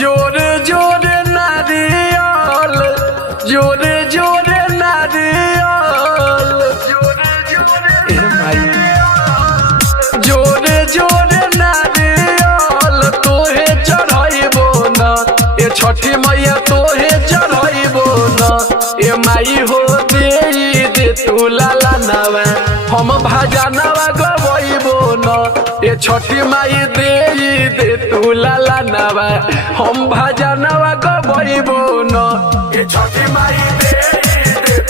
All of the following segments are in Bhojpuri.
जोरे जोरे नारियल, जोरे जोरे नारियल, जोरे जोरे नारियल तोहे चढ़ाइबो न, ए छठी मैया तोहे चढ़ाइबो न। ए माई हो दे तू लाला नवा, हम भजनवा गवैबो न। ए छठी माई दे तू लाला नवा, हम भजनवा गवैबो न। ए छठी माई दे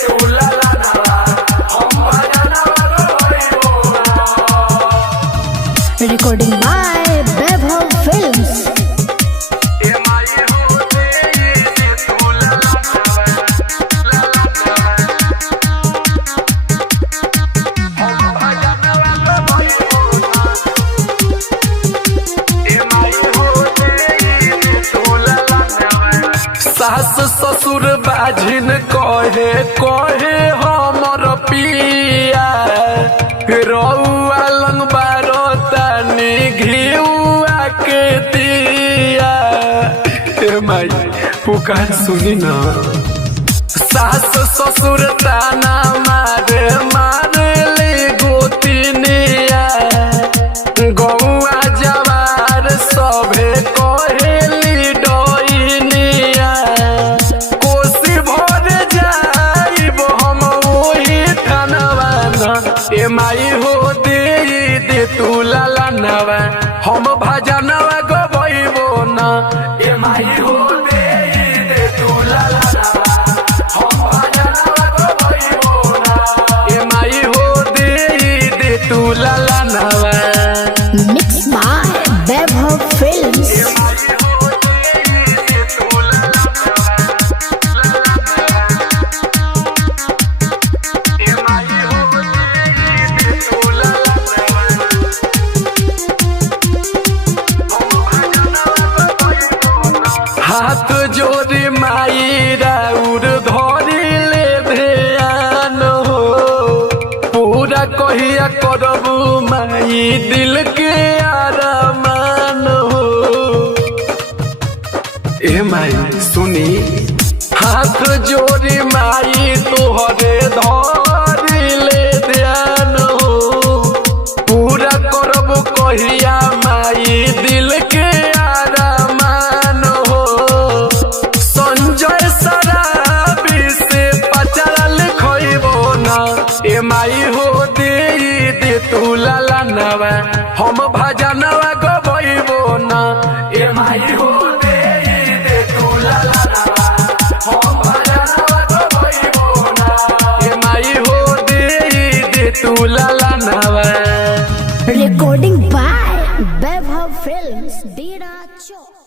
तू लाला नवा, हम भजनवा गवैबो न। Recording by Vaibhav Films. ए माई हो दे तू लाला नवा, लाला नवा, हम भजनवा गवैबो न। ए माई हो दे तू लाला नवा। सास ससुर बाझिन कहे कहे हमर पिया, रउआ लंग बारो तनी घिउआ के दिया। ए माई पुकार सुनी न, सास ससुर ताना मारे मारे ले गोतिनिया, गौआ जवार सभे कहेली डोइनिया। कोसी भर जाइब हम ओही ठनवा न। ए माई हो दे तू लाला नवा, हम भजनवा गवैबो न। ए माई हो दे तू लाला नवा, हम भजनवा गवैबो न। ए माई हो दे तू लाला नवा। Mixed by Vaibhav Films. ए माई हो दे तू लाला नवा, लाला नवा। ए माई हो दे तू लाला नवा, हम भजनवा गवैबो न। हाथ जोड़ी माई राउर धरी ले ध्यान हो, पूरा कहिया करबू माई दिल के आरमान हो। ए माई सुनी, हाथ जोड़ी माई तोहरे धरी ले ध्यान हो, पूरा करबू कहिया माई दिल के आरमान हो। संजय सराबी से पचरा लिखइबो न। ए माई हो दे तू लाला नवा, हम भजनवा गवैबो न। ए माई हो दे तू लाला नवा, हम भजनवा गवैबो न। ए माई हो दे तू लाला नवा। Recording by Vaibhav Films. Dera Chowk.